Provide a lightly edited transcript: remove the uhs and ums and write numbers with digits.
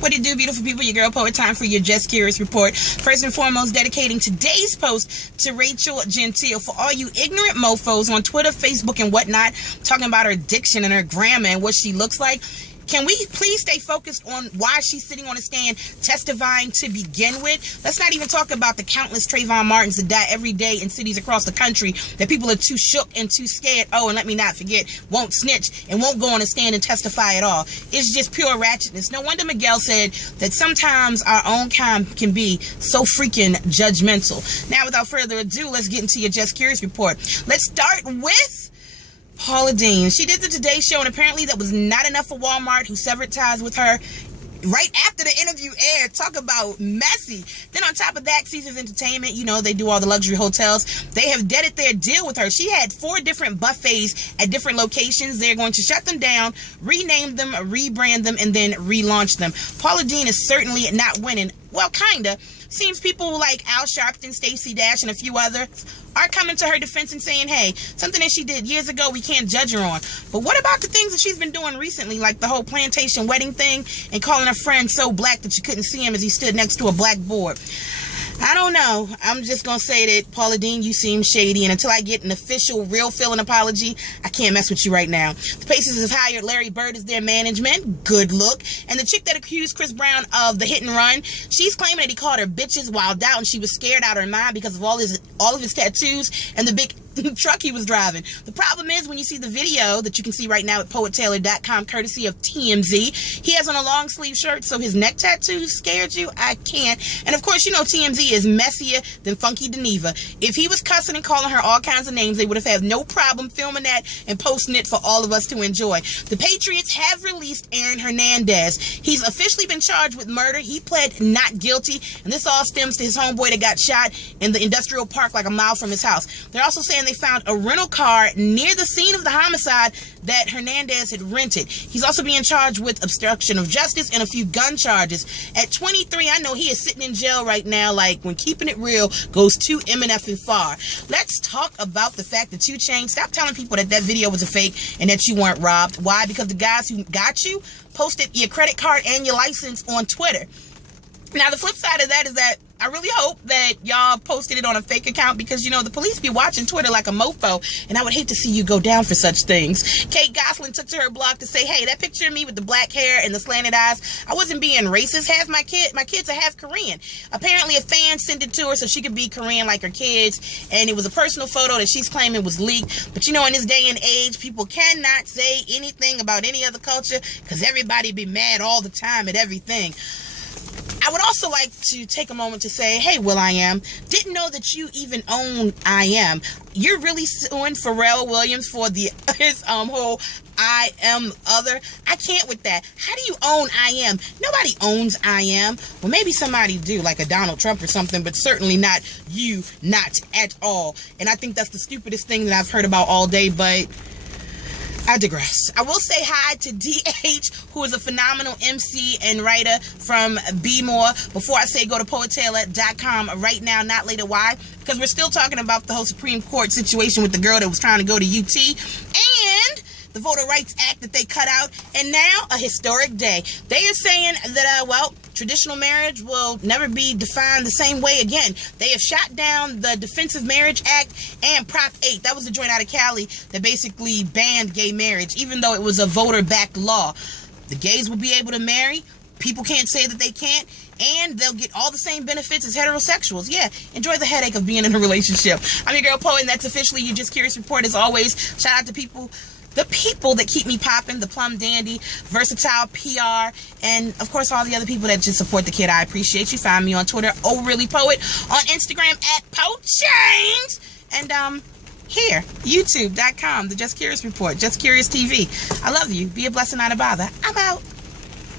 What it do, beautiful people? Your girl Poet. Time for your Just Curious report. First and foremost, dedicating today's post to Rachel Gentile. For all you ignorant mofos on Twitter, Facebook, and whatnot, talking about her diction and her grammar and what she looks like. Can we please stay focused on why she's sitting on a stand testifying to begin with? Let's not even talk about the countless Trayvon Martins that die every day in cities across the country that people are too shook and too scared. Oh, and let me not forget, won't snitch and won't go on a stand and testify at all. It's just pure ratchetness. No wonder Miguel said that sometimes our own kind can be so freaking judgmental. Now, without further ado, let's get into your Just Curious report. Let's start with Paula Deen. She did the Today Show, and apparently that was not enough for Walmart, who severed ties with her right after the interview aired. Talk about messy. Then on top of that, Caesars Entertainment, you know, they do all the luxury hotels. They have deaded their deal with her. She had 4 different buffets at different locations. They're going to shut them down, rename them, rebrand them, and then relaunch them. Paula Deen is certainly not winning. Well, kinda. Seems people like Al Sharpton, Stacey Dash, and a few others are coming to her defense and saying, hey, something that she did years ago, we can't judge her on. But what about the things that she's been doing recently, like the whole plantation wedding thing and calling her friend so black that you couldn't see him as he stood next to a blackboard? I don't know. I'm just going to say that, Paula Deen, you seem shady. And until I get an official, real feeling apology, I can't mess with you right now. The Pacers have hired Larry Bird as their management. Good look. And the chick that accused Chris Brown of the hit and run, she's claiming that he called her bitches while out, and she was scared out of her mind because of all of his tattoos and the big truck he was driving. The problem is, when you see the video that you can see right now at poettaylor.com, courtesy of TMZ, he has on a long sleeve shirt, so his neck tattoos scared you? I can't. And of course, you know TMZ is messier than Funky Geneva. If he was cussing and calling her all kinds of names, they would have had no problem filming that and posting it for all of us to enjoy. The Patriots have released Aaron Hernandez. He's officially been charged with murder. He pled not guilty, and this all stems to his homeboy that got shot in the industrial park like a mile from his house. They're also saying they found a rental car near the scene of the homicide that Hernandez had rented. He's also being charged with obstruction of justice and a few gun charges. At 23, I know he is sitting in jail right now, like when keeping it real goes too MNF and far. Let's talk about the fact that 2 Chainz, stop telling people that that video was a fake and that you weren't robbed. Why? Because the guys who got you posted your credit card and your license on Twitter. Now, the flip side of that is that I really hope that y'all posted it on a fake account, because, you know, the police be watching Twitter like a mofo, and I would hate to see you go down for such things. Kate Gosselin took to her blog to say, hey, that picture of me with the black hair and the slanted eyes, I wasn't being racist. Half my kids are half Korean. Apparently a fan sent it to her so she could be Korean like her kids, and it was a personal photo that she's claiming was leaked. But, you know, in this day and age, people cannot say anything about any other culture because everybody be mad all the time at everything. I would also like to take a moment to say, hey, will.i.am, didn't know that you even own I.am. You're really suing Pharrell Williams for his whole I am other. I can't with that. How do you own I.am? Nobody owns I.am. Well, maybe somebody do, like a Donald Trump or something, but certainly not you, not at all. And I think that's the stupidest thing that I've heard about all day, but I digress. I will say hi to DH, who is a phenomenal MC and writer from Be More. Before I say go to poettaylor.com right now, not later. Why? Because we're still talking about the whole Supreme Court situation with the girl that was trying to go to UT and the Voter Rights Act that they cut out, and now a historic day. They are saying that, traditional marriage will never be defined the same way again. They have shot down the Defensive Marriage Act and Prop 8. That was the joint out of Cali that basically banned gay marriage, even though it was a voter-backed law. The gays will be able to marry. People can't say that they can't. And they'll get all the same benefits as heterosexuals. Yeah, enjoy the headache of being in a relationship. I'm your girl, Poet, and that's officially your Just Curious report. As always, shout out to the people that keep me popping, the Plum Dandy, Versatile PR, and of course all the other people that just support the kid. I appreciate you. Find me on Twitter, @OhReallyPoet, on Instagram @PoetChains, and here, YouTube.com, the Just Curious report, Just Curious TV. I love you. Be a blessing, not a bother. I'm out.